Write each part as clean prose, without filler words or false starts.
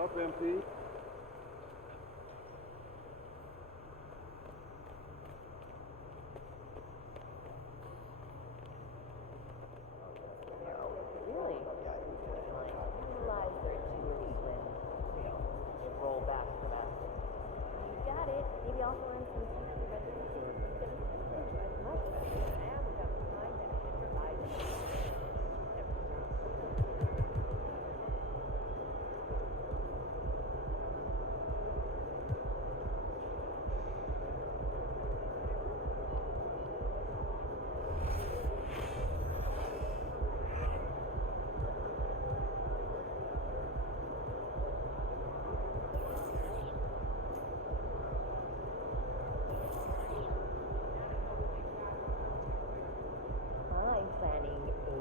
What's up, MP? Really? Like, realize there are two ways when you roll back to the basket. You got it. Maybe also learn some future resolution. Much better than I am without the time that it provides. I'm planning a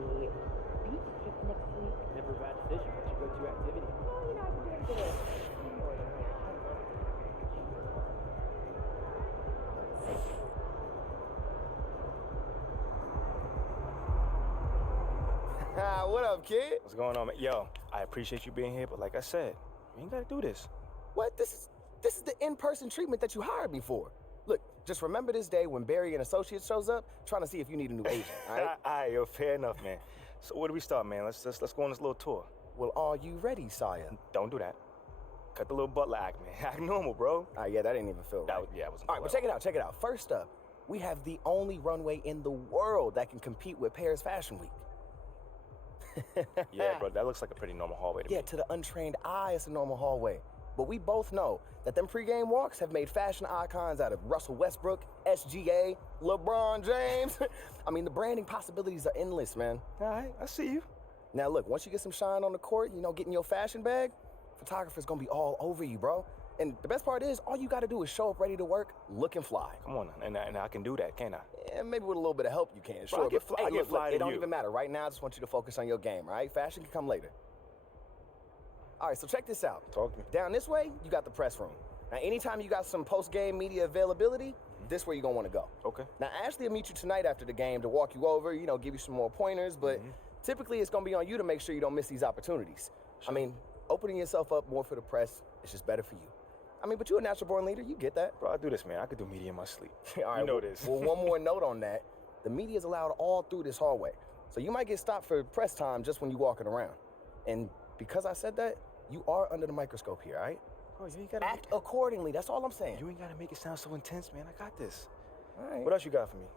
beach trip next week. Never a bad decision. What's your go-to activity? Well, you know, I've been doing a bit of snowboarding here. What up, kid? What's going on, man? Yo, I appreciate you being here, but like I said, you ain't gotta do this. What? This is the in-person treatment that you hired me for. Look, just remember this day when Barry and Associates shows up, trying to see if you need a new agent, all right? All right, yo, fair enough, man. So where do we start, man? Let's go on this little tour. Well, are you ready, Sire? Don't do that. Cut the little butler act, man. Act normal, bro. Yeah, that didn't even feel right. It wasn't. All right, but check it out. First up, we have the only runway in the world that can compete with Paris Fashion Week. Yeah, bro, that looks like a pretty normal hallway to me. Yeah, to the untrained eye, it's a normal hallway. But we both know that them pregame walks have made fashion icons out of Russell Westbrook, SGA, LeBron James. I mean, the branding possibilities are endless, man. All right, I see you. Now look, once you get some shine on the court, you know, getting your fashion bag, photographer's gonna be all over you, bro. And the best part is, all you gotta do is show up ready to work, looking fly. Come on, and I can do that, can't I? Yeah, maybe with a little bit of help you can, sure. Bro, I get fly, Hey, I get look, fly it to don't you. even matter. Right now, I just want you to focus on your game, all right? Fashion can come later. All right, so check this out. Talk to me. Down this way, you got the press room. Now, anytime you got some post-game media availability, this where you're gonna wanna go. Okay. Now, Ashley will meet you tonight after the game to walk you over, you know, give you some more pointers, but typically it's gonna be on you to make sure you don't miss these opportunities. Sure. I mean, opening yourself up more for the press is just better for you. I mean, but you're a natural-born leader, you get that. Bro, I do this, man. I could do media in my sleep. All right, you know well, this. Well, one more note on that. The media is allowed all through this hallway. So you might get stopped for press time just when you're walking around. And because I said that, you are under the microscope here, all right? Bro, you ain't gotta Act accordingly, that's all I'm saying. You ain't gotta make it sound so intense, man. I got this. All right. What else you got for me?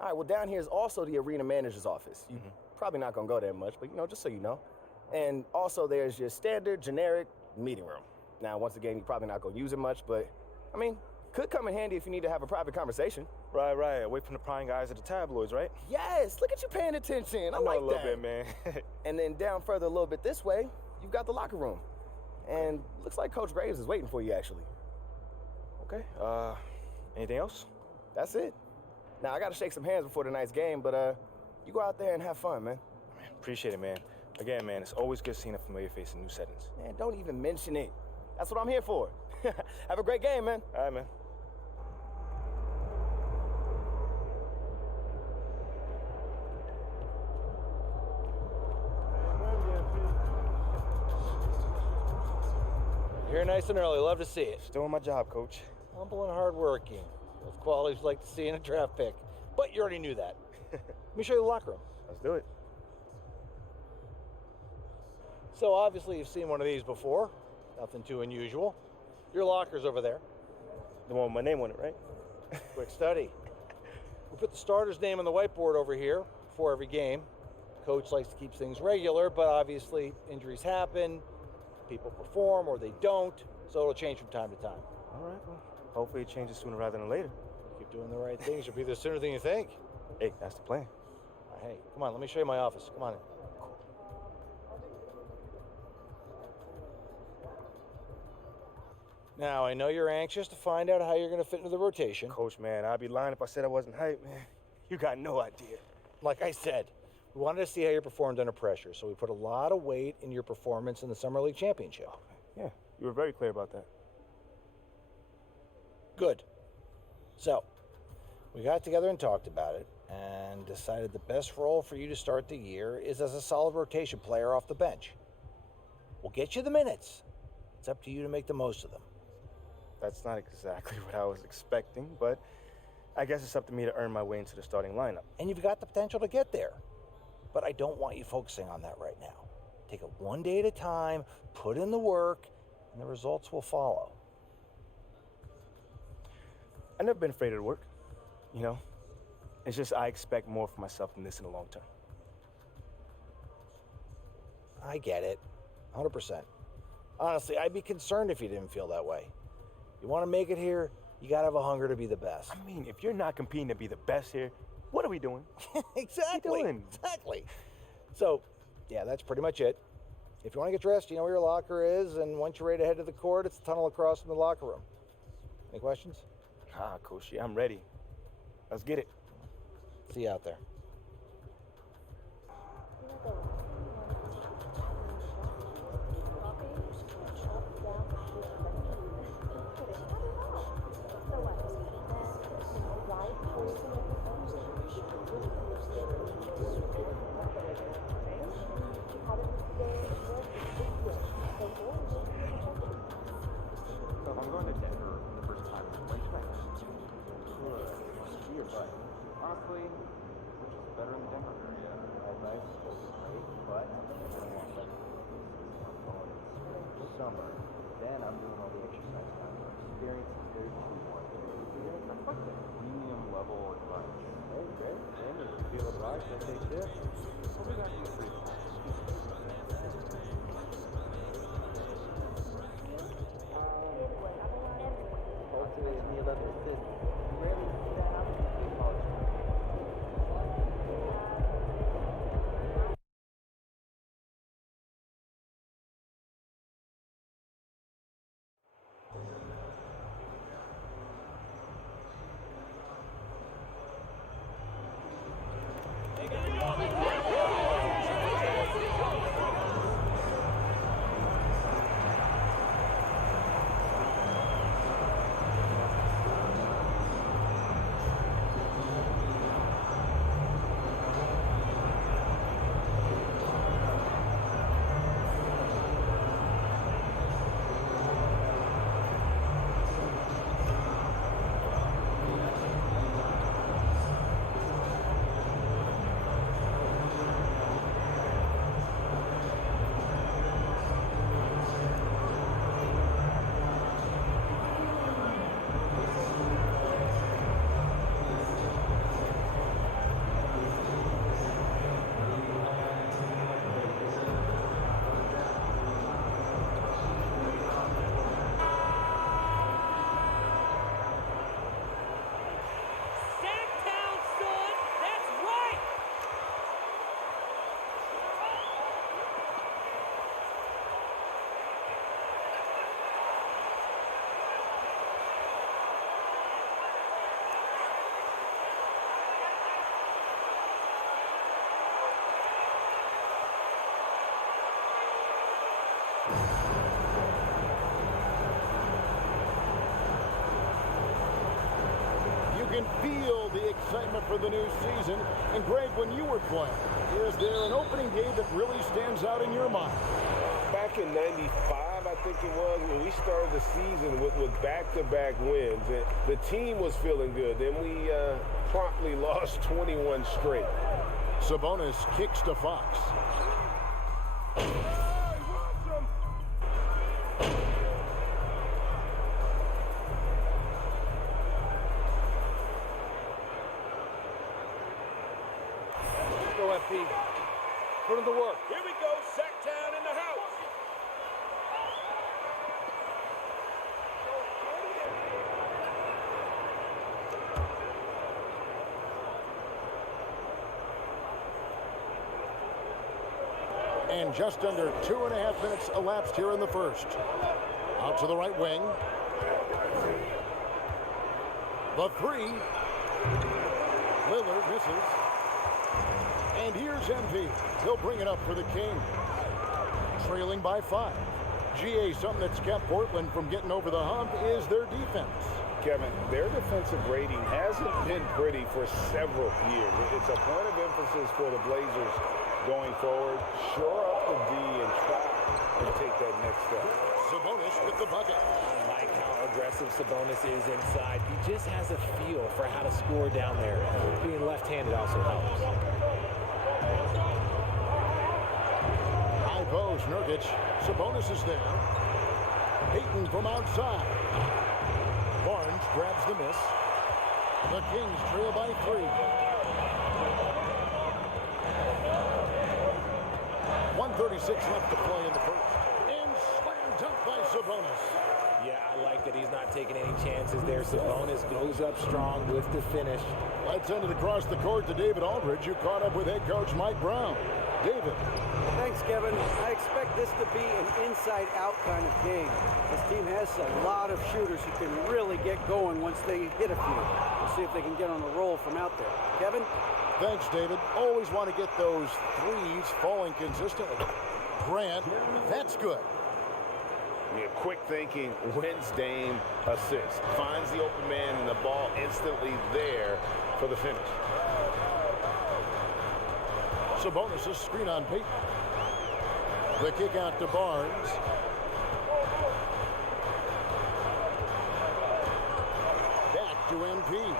All right, well, down here is also the arena manager's office. You're probably not gonna go there much, but you know, just so you know. And also there's your standard, generic meeting room. Now, once again, you're probably not gonna use it much, but I mean, could come in handy if you need to have a private conversation. Right. Away from the prying eyes of the tabloids, right? Yes, look at you paying attention. I know like a little that. bit, man. And then down further a little bit this way, you've got the locker room. And looks like Coach Graves is waiting for you, actually. Okay. Anything else? That's it. Now, I gotta shake some hands before tonight's game, but you go out there and have fun, man. Man, appreciate it, man. Again, man, it's always good seeing a familiar face in new settings. Man, don't even mention it. That's what I'm here for. Have a great game, man. All right, man. Here nice and early. Love to see it. Just doing my job, Coach. Humble and hardworking. Those qualities we like to see in a draft pick. But you already knew that. Let me show you the locker room. Let's do it. So obviously you've seen one of these before. Nothing too unusual. Your locker's over there. The one with my name on it, right? Quick study. We put the starter's name on the whiteboard over here before every game. Coach likes to keep things regular, but obviously injuries happen. People perform or they don't, so it'll change from time to time. All right, well, hopefully it changes sooner rather than later. Keep doing the right things. You'll be there sooner than you think. Hey, that's the plan. All right, hey, come on, let me show you my office. Come on in. Now, I know you're anxious to find out how you're going to fit into the rotation. Coach, man, I'd be lying if I said I wasn't hyped, man. You got no idea. Like I said, we wanted to see how you performed under pressure, so we put a lot of weight in your performance in the Summer League Championship. Yeah, you were very clear about that. Good. So, we got together and talked about it and decided the best role for you to start the year is as a solid rotation player off the bench. We'll get you the minutes, It's up to you to make the most of them. That's not exactly what I was expecting, but I guess it's up to me to earn my way into the starting lineup. And you've got the potential to get there. But I don't want you focusing on that right now. Take it one day at a time, put in the work, and the results will follow. I've never been afraid of the work, you know? It's just I expect more for myself than this in the long term. I get it, 100%. Honestly, I'd be concerned if you didn't feel that way. You want to make it here, you got to have a hunger to be the best. I mean, if you're not competing to be the best here, what are we doing? Exactly. What are you doing? Exactly. So, yeah, that's pretty much it. If you want to get dressed, you know where your locker is, and once you're ready to head to the court, it's the tunnel across from the locker room. Any questions? Ah, Coach, I'm ready. Let's get it. See you out there. So if I'm going to Denver for the first time, when should I Be or but? Honestly, which is better in the Denver area? Nice, great, but summer. Then I'm doing all the exercise time. Experience is very key. I like that premium level advice. Okay, then if you feel advice, I take tips. We'll be back in the free. Hopefully, it's the 11 assist. You rarely see that happen in college. You can feel the excitement for the new season. And Greg, when you were playing, is there an opening day that really stands out in your mind? Back in '95, I think it was, when we started the season with back-to-back wins, the team was feeling good. Then we promptly lost 21 straight. Sabonis kicks to Fox. Go FP. Put in the work. Here we go, Sacktown in the house. And just under 2.5 minutes elapsed here in the first. Out to the right wing. The three. Lillard misses. And here's MV. He'll bring it up for the Kings. Trailing by 5. GA, something that's kept Portland from getting over the hump is their defense. Kevin, their defensive rating hasn't been pretty for several years. It's a point of emphasis for the Blazers going forward. Shore up the D and try and take that next step. Sabonis with the bucket. I like how aggressive Sabonis is inside. He just has a feel for how to score down there. Being left-handed also helps. High post, Nurkic. Sabonis is there. Payton from outside. Barnes grabs the miss. The Kings trail by 3. 1:36 left to play in the first. And slam dunk by Sabonis. Yeah, I like that he's not taking any chances there. Sabonis goes up strong with the finish. Let's send it across the court to David Aldridge, who caught up with head coach Mike Brown. David. Thanks, Kevin. I expect this to be an inside-out kind of game. This team has a lot of shooters who can really get going once they hit a few. We'll see if they can get on a roll from out there. Kevin? Thanks, David. Always want to get those threes falling consistently. Grant, that's good. Yeah, quick thinking, wins Dame assist. Finds the open man and the ball instantly there for the finish. Sabonis' screen on Payton. The kick out to Barnes. Back to MP.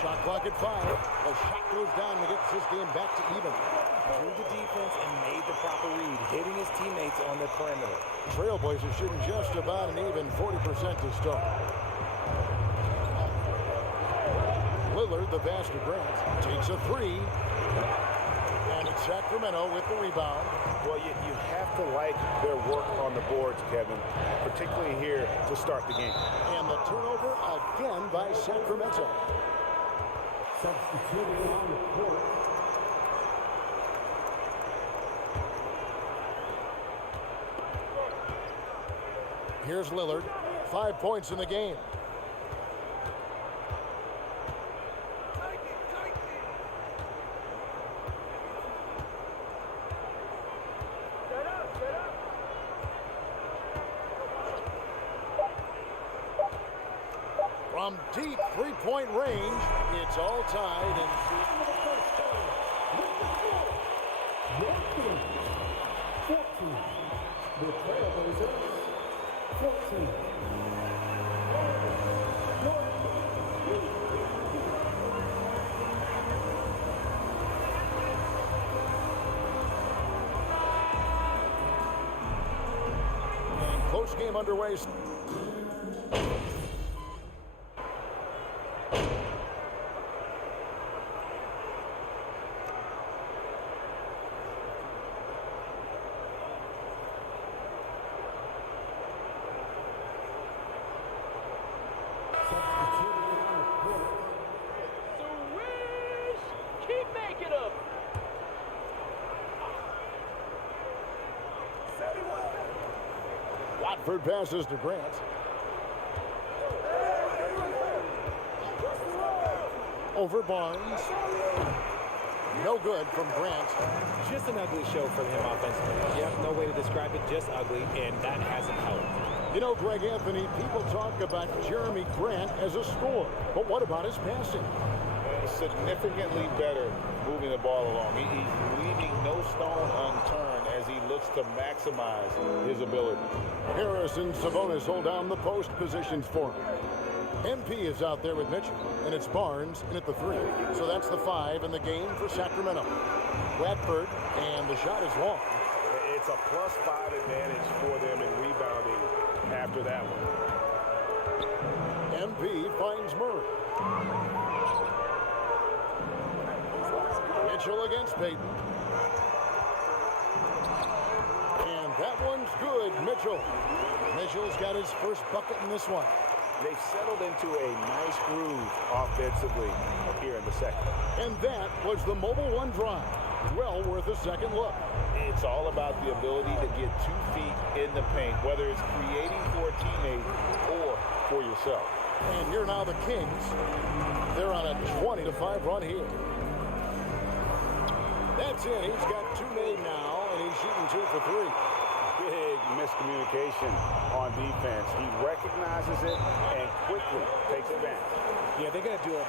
Shot clock at 5. The shot goes down and gets this game back to even. Drew the defense and made the proper read, hitting his teammates on the perimeter. Trailblazers shooting just about an even 40% to start. Lillard, the pass to Grant, takes a 3. And it's Sacramento with the rebound. Well, you have to like their work on the boards, Kevin, particularly here to start the game. And the turnover again by Sacramento. Substituting on the court. Here's Lillard. 5 points in the game. From deep three-point range, it's all tied. And 14. The Trailblazers, 14. And close game underway. Watford passes to Grant. Over Barnes. No good from Grant. Just an ugly show from him offensively. Yep, no way to describe it, just ugly, and that hasn't helped. You know, Greg Anthony, people talk about Jeremy Grant as a scorer, but what about his passing? Significantly better moving the ball along. He's leaving no stone unturned as he looks to maximize his ability. Harris and Sabonis hold down the post positions for him. MP is out there with Mitchell, and it's Barnes in at the 3. So that's the 5 in the game for Sacramento. Bradford, and the shot is long. It's a +5 advantage for them in rebounding after that one. MP finds Murray. Mitchell against Payton. And that one's good, Mitchell. Mitchell's got his first bucket in this one. They've settled into a nice groove offensively here in the second. And that was the Mobile One drive. Well worth a second look. It's all about the ability to get 2 feet in the paint, whether it's creating for a teammate or for yourself. And here now the Kings. They're on a 20-5 run here. That's it. He's got 2 made now, and he's shooting 2 for 3. Big miscommunication on defense. He recognizes it and quickly takes advantage. Yeah, they're going to do it.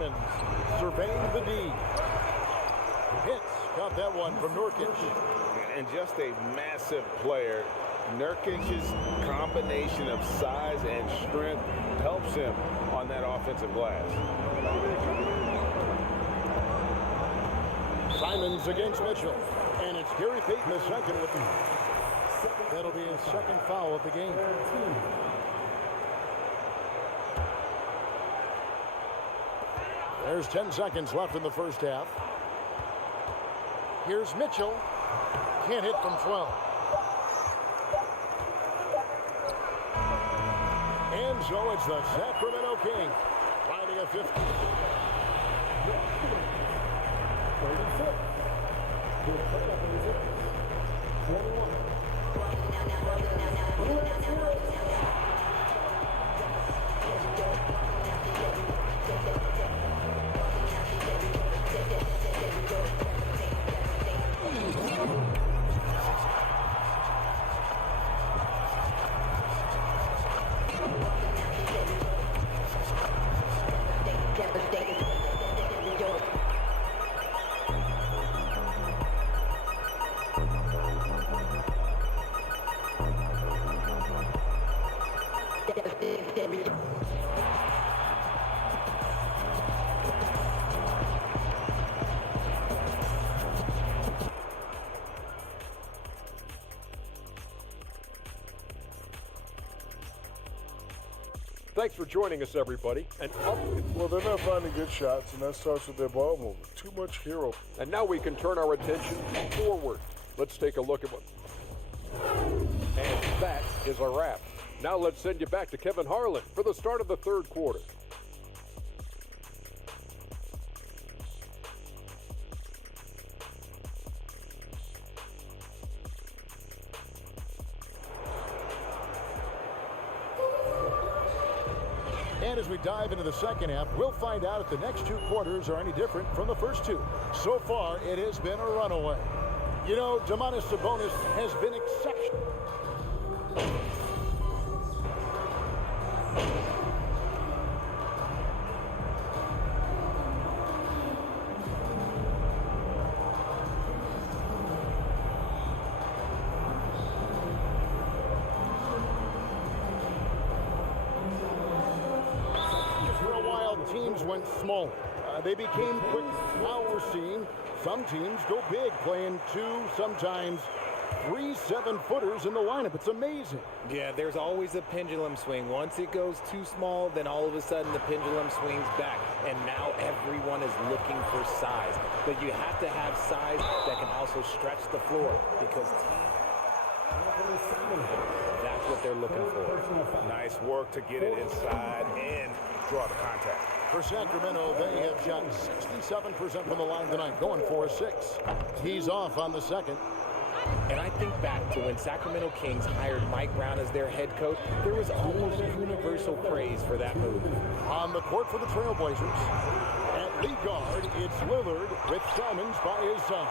Simons surveying the D. Hits. Got that one from Nurkic. And just a massive player. Nurkic's combination of size and strength helps him on that offensive glass. Simons against Mitchell. And it's Gary Payton the second with him. That'll be his second foul of the game. There's 10 seconds left in the first half. Here's Mitchell. Can't hit from 12. And so it's the Sacramento Kings riding a 50. 36. The Trailblazers, 21. Thanks for joining us, everybody. And up. Well, they're not finding good shots, and that starts with their ball movement. Too much hero. And now we can turn our attention forward. Let's take a look at what. And that is a wrap. Now let's send you back to Kevin Harlan for the start of the third quarter. And as we dive into the second half, we'll find out if the next two quarters are any different from the first two. So far, it has been a runaway. You know, Domantas Sabonis has been exceptional. Teams went smaller. They became quick. Now we're seeing some teams go big, playing 2, sometimes 3 7-footers in the lineup. It's amazing. Yeah, there's always a pendulum swing. Once it goes too small, then all of a sudden the pendulum swings back. And now everyone is looking for size. But you have to have size that can also stretch the floor because that's what they're looking for. Nice work to get it inside and draw the contact. For Sacramento, they have shot 67% from the line tonight, going for a 6. He's off on the second. And I think back to when Sacramento Kings hired Mike Brown as their head coach, there was almost universal praise for that move. On the court for the Trailblazers, at lead guard, it's Lillard with Simons by his side.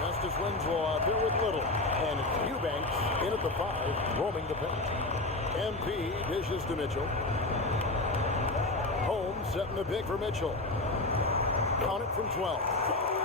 Justice Winslow out there with Little, and it's Eubanks in at the 5, roaming the paint. MP dishes to Mitchell. Holmes setting the pick for Mitchell. Count it from 12.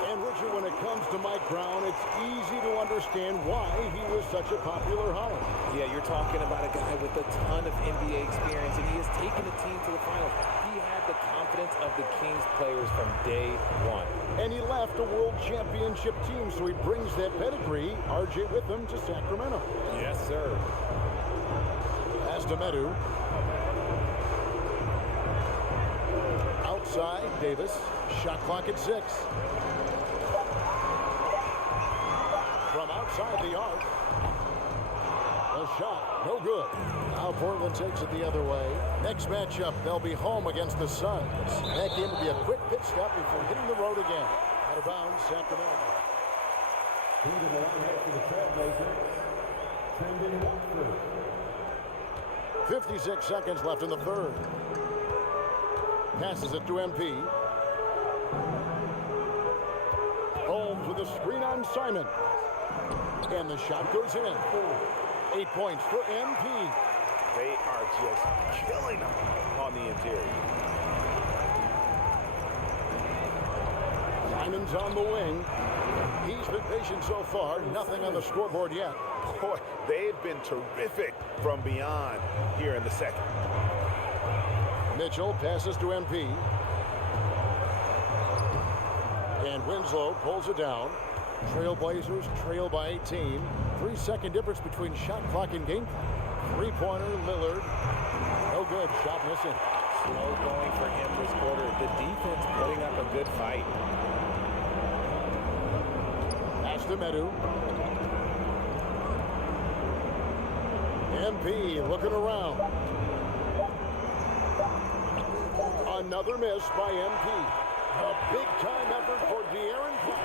And Richard, when it comes to Mike Brown, it's easy to understand why he was such a popular hire. Yeah, you're talking about a guy with a ton of NBA experience, and he has taken the team to the finals. He had the confidence of the Kings players from day one. And he left a world championship team, so he brings that pedigree, RJ, with him to Sacramento. Yes, sir. As to Medu. Outside, Davis. Shot clock at 6. From outside the arc. A shot, no good. Now Portland takes it the other way. Next matchup, they'll be home against the Suns. That game will be a quick pit stop before hitting the road again. Out of bounds, Sacramento. Into the lineup for the Trailblazers, Trendon Watford. 56 seconds left in the third. Passes it to MP. Holmes with a screen on Simon. And the shot goes in. 8 points for MP. They are just killing them on the interior. Simon's on the wing. He's been patient so far. Nothing on the scoreboard yet. Boy, they've been terrific from beyond here in the second. Mitchell passes to MP. And Winslow pulls it down. Trailblazers trail by 18. 3-second difference between shot clock and game clock. Three-pointer, Lillard. No good. Shot missing. Slow going for him this quarter. The defense putting up a good fight. Pass to Medu. MP looking around. Another miss by MP. A big-time effort for De'Aaron Fox.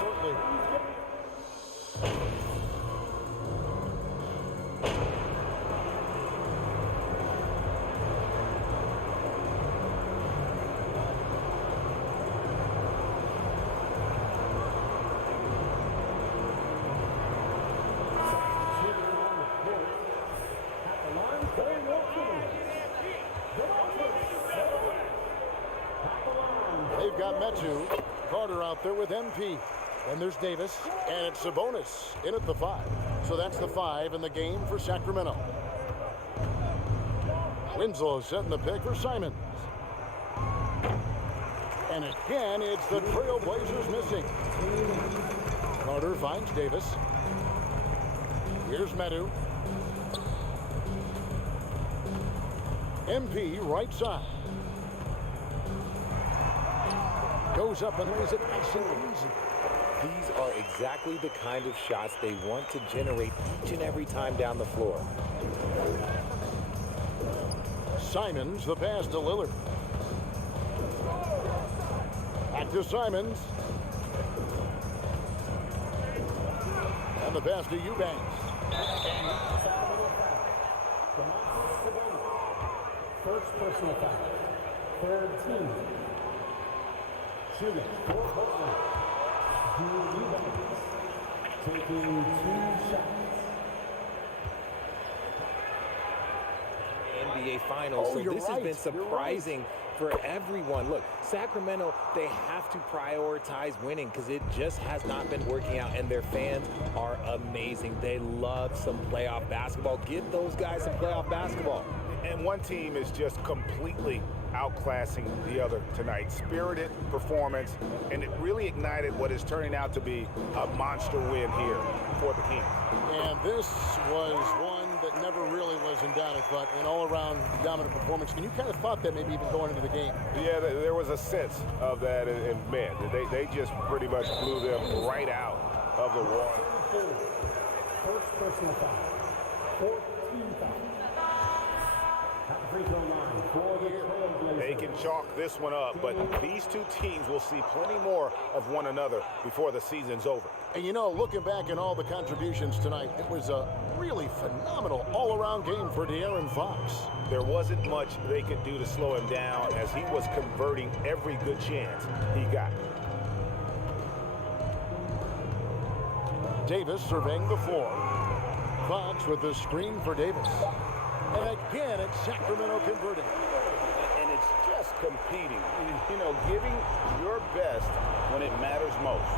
Shortly. They've got Metu. Carter out there with MP. And there's Davis. And it's Sabonis in at the 5. So that's the 5 in the game for Sacramento. Winslow setting the pick for Simons. And again, it's the Trailblazers missing. Carter finds Davis. Here's Metu. MP right side. Goes up and lays it nice and easy. These are exactly the kind of shots they want to generate each and every time down the floor. Simons, the pass to Lillard. Back to Simons. And the pass to Eubanks. First personal foul. Third team. Shooting for Portland. Eubanks taking 2 shots. NBA Finals, so this has been surprising for everyone. Look, Sacramento, they have to prioritize winning because it just has not been working out, and their fans are amazing. They love some playoff basketball. Get those guys some playoff basketball. And one team is just completely outclassing the other tonight. Spirited performance, and it really ignited what is turning out to be a monster win here for the Kings. And this was one that never really was in doubt, I thought, an all-around dominant performance. And you kind of thought that maybe even going into the game. Yeah, there was a sense of that, and man, they just pretty much blew them right out of the water. First personal foul. 14 fouls. At the free throw line for the Trailblazers. They can chalk this one up, but these two teams will see plenty more of one another before the season's over. And you know, looking back at all the contributions tonight, it was a really phenomenal all-around game for De'Aaron Fox. There wasn't much they could do to slow him down as he was converting every good chance he got. Davis surveying the floor. Fox with the screen for Davis. And again, it's Sacramento converting. And it's just competing, you know, giving your best when it matters most.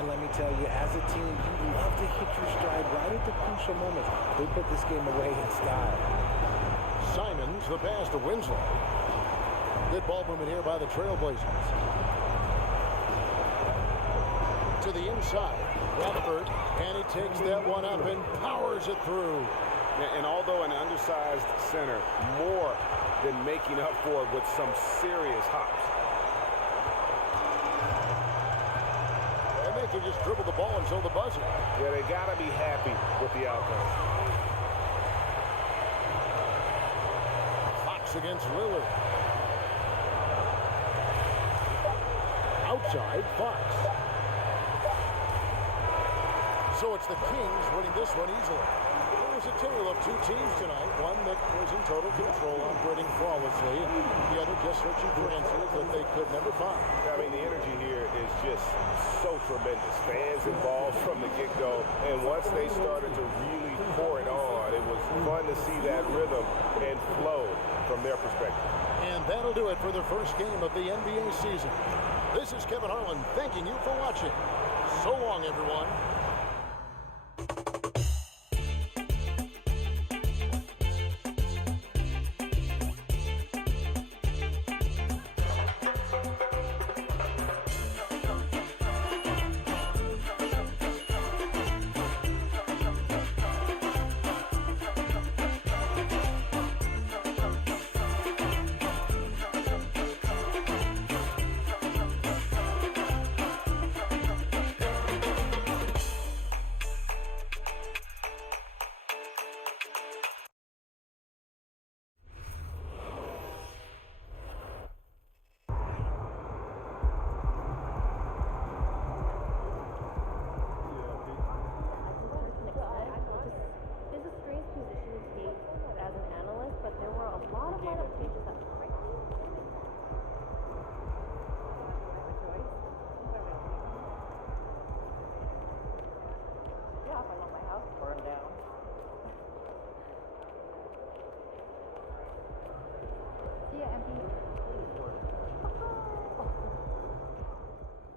And let me tell you, as a team, you love to hit your stride right at the crucial moments. They put this game away in style. Simons, the pass to Winslow. Good ball movement here by the Trailblazers. To the inside, Radford, and he takes that one up and powers it through. And although an undersized center, more than making up for it with some serious hops. And they can just dribble the ball until the buzzer. Yeah, they got to be happy with the outcome. Fox against Lillard. Outside, Fox. So it's the Kings winning this one easily. was a tale of two teams tonight. One that was in total control, operating flawlessly, and the other just searching for answers that they could never find. I mean, the energy here is just so tremendous. Fans involved from the get-go, and once they started to really pour it on, it was fun to see that rhythm and flow from their perspective. And that'll do it for the first game of the NBA season. This is Kevin Harlan thanking you for watching. So long, everyone.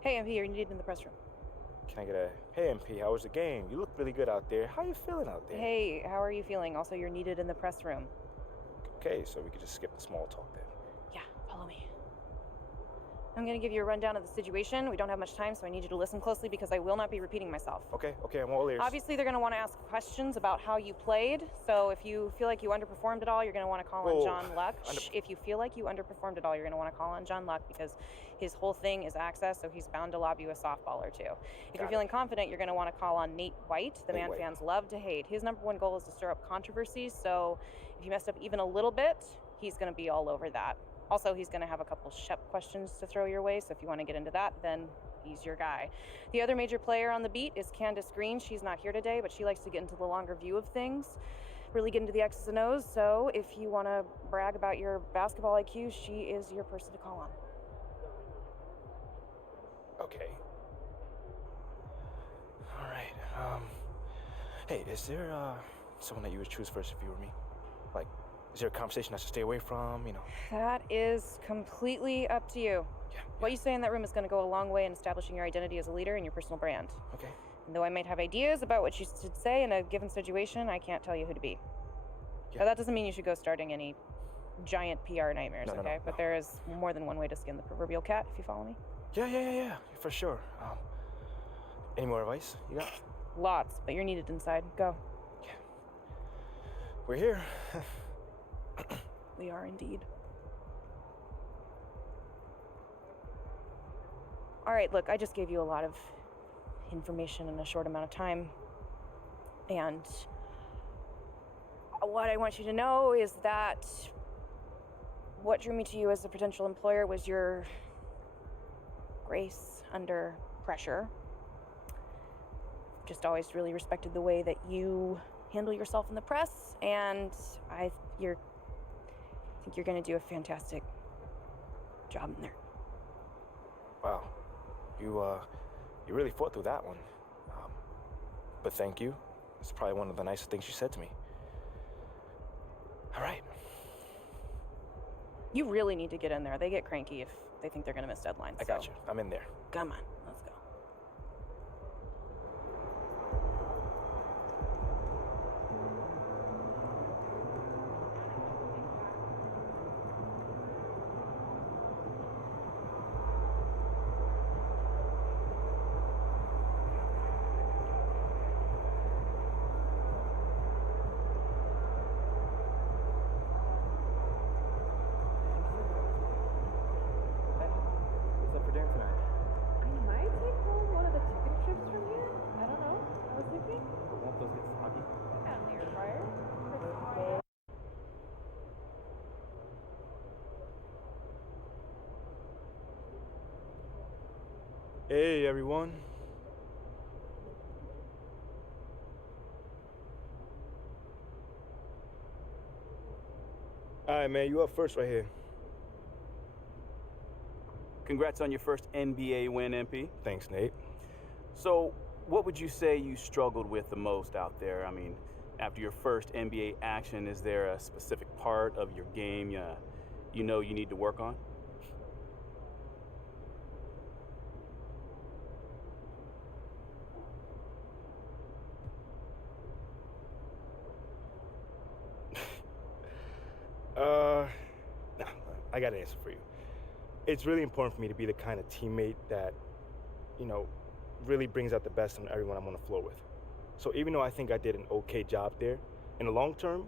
Hey, MP, you're needed in the press room. Can I get a, hey MP, how was the game? You look really good out there. How you feeling out there? Hey, how are you feeling? Also, you're needed in the press room. Okay, so we could just skip the small talk then. Yeah, follow me. I'm gonna give you a rundown of the situation. We don't have much time, so I need you to listen closely because I will not be repeating myself. Okay, I'm all ears. Obviously, they're gonna want to ask questions about how you played, so if you feel like you underperformed at all, you're gonna want to call on John Luck. If you feel like you underperformed at all, you're gonna want to call on John Luck because his whole thing is access, so he's bound to lob you a softball or two. If you're feeling confident, you're gonna want to call on Nate White, the man fans love to hate. His number one goal is to stir up controversies, so if you messed up even a little bit, he's gonna be all over that. Also, he's going to have a couple Shep questions to throw your way, so if you want to get into that, then he's your guy. The other major player on the beat is Candace Green. She's not here today, but she likes to get into the longer view of things, really get into the X's and O's, so if you want to brag about your basketball IQ, she is your person to call on. Okay. All right. Hey, is there someone that you would choose first if you were me? Like, is there a conversation I should stay away from, you know? That is completely up to you. Yeah. What you say in that room is going to go a long way in establishing your identity as a leader and your personal brand. Okay. And though I might have ideas about what you should say in a given situation, I can't tell you who to be. Yeah. Now, that doesn't mean you should go starting any giant PR nightmares, okay? But there is more than one way to skin the proverbial cat, if you follow me. Yeah, for sure. Any more advice you got? Lots, but you're needed inside. Go. Yeah. We're here. We are indeed. All right, look, I just gave you a lot of information in a short amount of time. And what I want you to know is that what drew me to you as a potential employer was your grace under pressure. Just always really respected the way that you handle yourself in the press, and I think you're going to do a fantastic job in there. Wow, you really fought through that one. But thank you. It's probably one of the nicest things you said to me. All right. You really need to get in there. They get cranky if they think they're going to miss deadlines. I got you. I'm in there. Come on, let's go. Hey, everyone. All right, man, you up first right here. Congrats on your first NBA win, MP. Thanks, Nate. So, what would you say you struggled with the most out there? I mean, after your first NBA action, is there a specific part of your game you know you need to work on? Nah, I got an answer for you. It's really important for me to be the kind of teammate that, really brings out the best in everyone I'm on the floor with. So even though I think I did an okay job there, in the long term,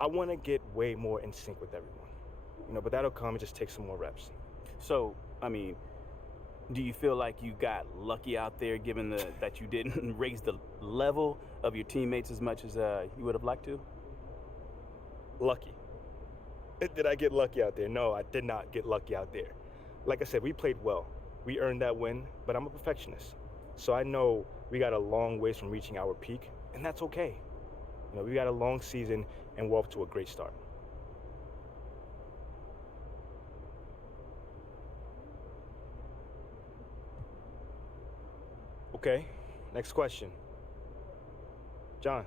I want to get way more in sync with everyone. But that'll come. It just takes some more reps. So, I mean, do you feel like you got lucky out there, given that you didn't raise the level of your teammates as much as you would have liked to? Lucky. Did I get lucky out there? No, I did not get lucky out there. Like I said, we played well. We earned that win, but I'm a perfectionist. So I know we got a long ways from reaching our peak, and that's okay. We got a long season, and we're off to a great start. Okay, next question. John.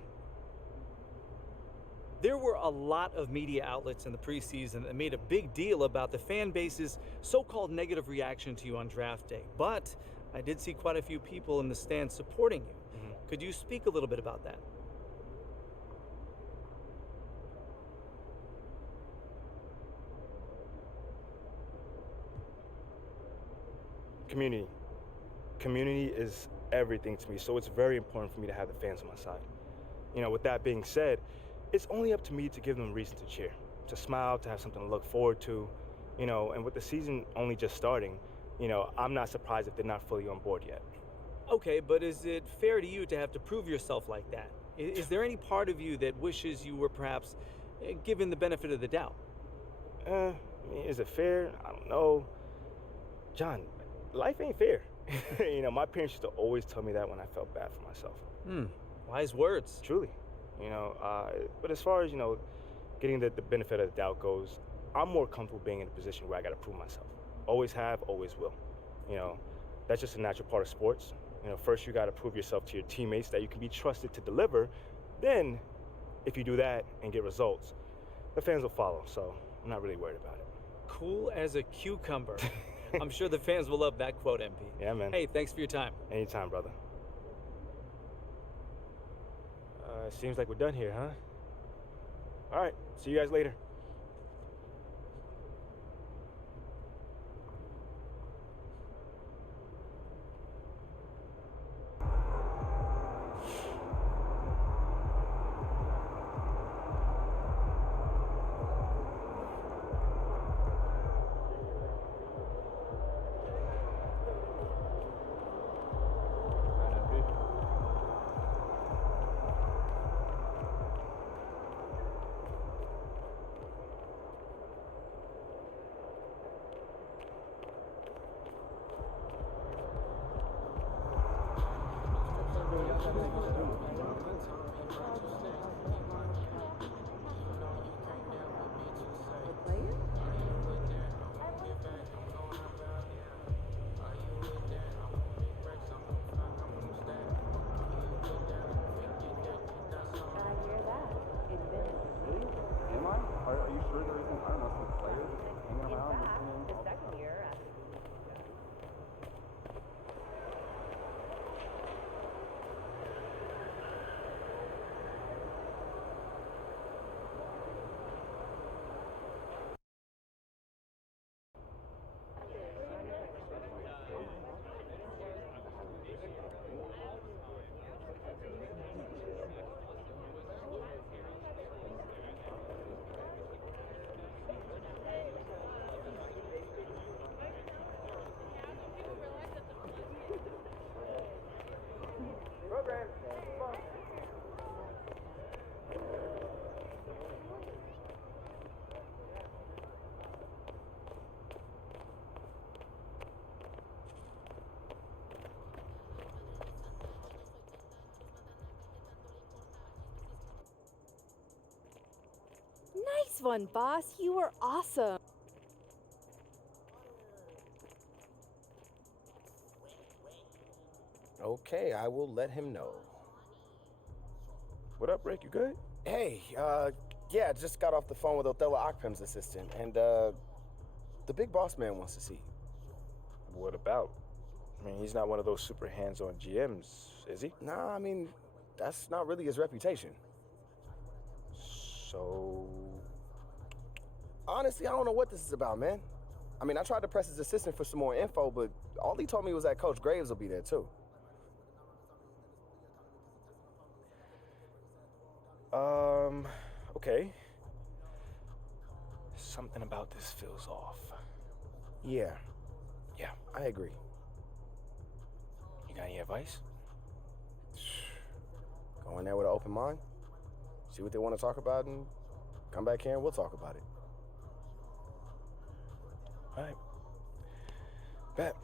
There were a lot of media outlets in the preseason that made a big deal about the fan base's so-called negative reaction to you on draft day. But I did see quite a few people in the stands supporting you. Mm-hmm. Could you speak a little bit about that? Community. Community is everything to me, so it's very important for me to have the fans on my side. With that being said, it's only up to me to give them a reason to cheer, to smile, to have something to look forward to, and with the season only just starting, I'm not surprised if they're not fully on board yet. Okay, but is it fair to you to have to prove yourself like that? Is there any part of you that wishes you were perhaps given the benefit of the doubt? Is it fair? I don't know. John, life ain't fair. My parents used to always tell me that when I felt bad for myself. Wise words. Truly. But as far as, getting the benefit of the doubt goes, I'm more comfortable being in a position where I got to prove myself. Always have, always will. That's just a natural part of sports. First you got to prove yourself to your teammates that you can be trusted to deliver. Then, if you do that and get results, the fans will follow. So I'm not really worried about it. Cool as a cucumber. I'm sure the fans will love that quote, MP. Yeah, man. Hey, thanks for your time. Anytime, brother. Seems like we're done here, huh? All right, see you guys later. Are you sure there isn't, I don't know, some players hanging around listening? The second year, Nice one, boss. You were awesome. Okay, I will let him know. What up, Rick? You good? Hey, yeah, just got off the phone with Othello Akpem's assistant, and the big boss man wants to see you. What about? I mean, he's not one of those super hands-on GMs, is he? Nah, I mean, that's not really his reputation. So... Honestly, I don't know what this is about, man. I mean, I tried to press his assistant for some more info, but all he told me was that Coach Graves will be there, too. Okay. Something about this feels off. Yeah. Yeah. I agree. You got any advice? Go in there with an open mind, see what they want to talk about, and come back here and we'll talk about it. All right. Bet.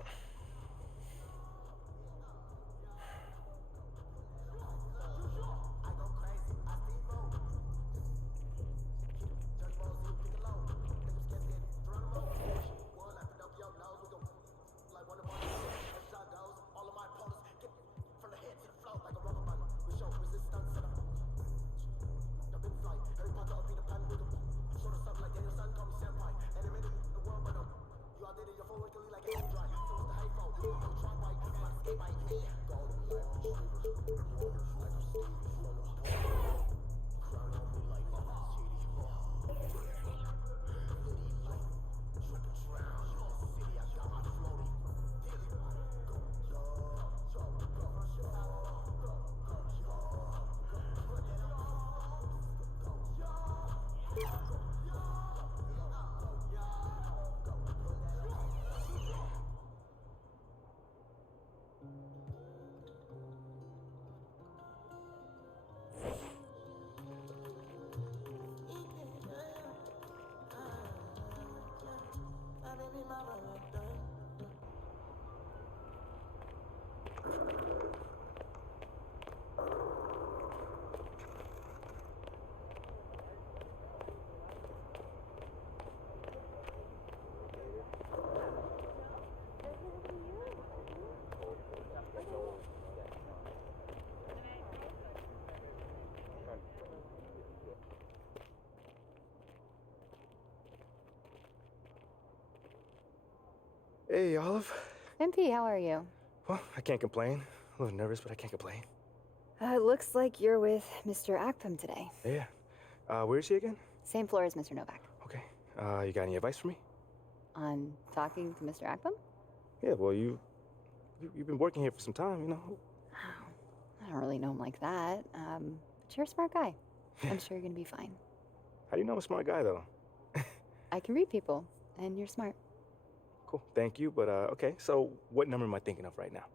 Hey, Olive. MP, how are you? Well, I can't complain. A little nervous, but I can't complain. It looks like you're with Mr. Akpem today. Yeah. Where is he again? Same floor as Mr. Novak. Okay. You got any advice for me? On talking to Mr. Akpem? Yeah, well, you've been working here for some time, you know. I don't really know him like that. But you're a smart guy. I'm sure you're gonna be fine. How do you know I'm a smart guy, though? I can read people, and you're smart. Cool, thank you, but okay, so what number am I thinking of right now?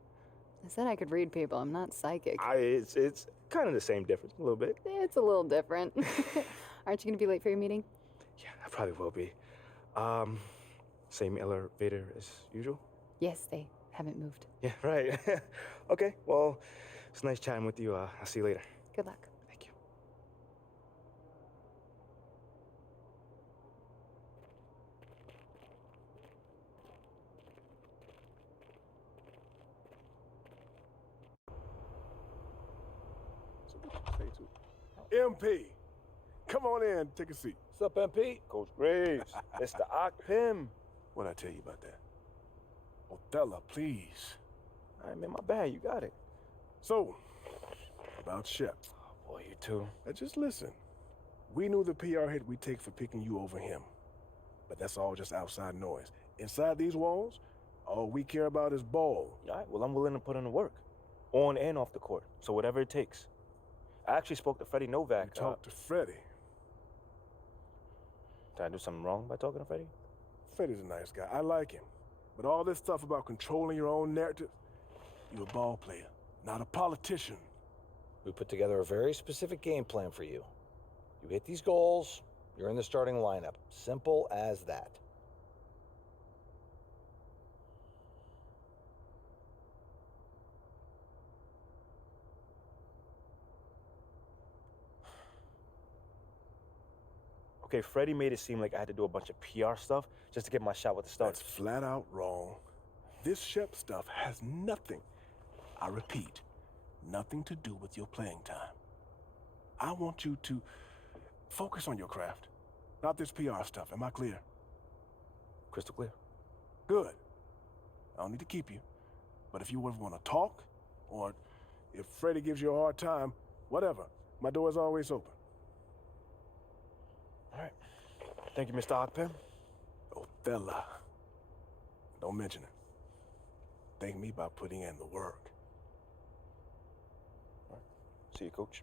I said I could read people. I'm not psychic. It's kind of the same difference, a little bit. It's a little different. Aren't you gonna be late for your meeting? Yeah, I probably will be. Same elevator as usual? Yes, they haven't moved. Yeah, right. Okay, well, it's nice chatting with you. I'll see you later. Good luck. Thank you. MP, come on in, take a seat. What's up, MP? Coach Graves, Mr. Akpem. What'd I tell you about that? Othello, please. All right, man, my bad. You got it. So, about Shep. Oh, boy, you too. Now just listen. We knew the PR hit we'd take for picking you over him. But that's all just outside noise. Inside these walls, all we care about is ball. All right, well, I'm willing to put in the work. On and off the court. So whatever it takes. I actually spoke to Freddie Novak. You talked to Freddie? Did I do something wrong by talking to Freddie? Freddie's a nice guy. I like him. But all this stuff about controlling your own narrative, you're a ball player, not a politician. We put together a very specific game plan for you. You hit these goals, you're in the starting lineup. Simple as that. Okay, Freddie made it seem like I had to do a bunch of PR stuff just to get my shot with the Stars. That's flat out wrong. This Shep stuff has nothing, I repeat, nothing to do with your playing time. I want you to focus on your craft, not this PR stuff. Am I clear? Crystal clear. Good. I don't need to keep you. But if you ever want to talk, or if Freddie gives you a hard time, whatever, my door is always open. All right. Thank you, Mr. Ogpen. Oh, fella. Don't mention it. Thank me by putting in the work. All right. See you, Coach.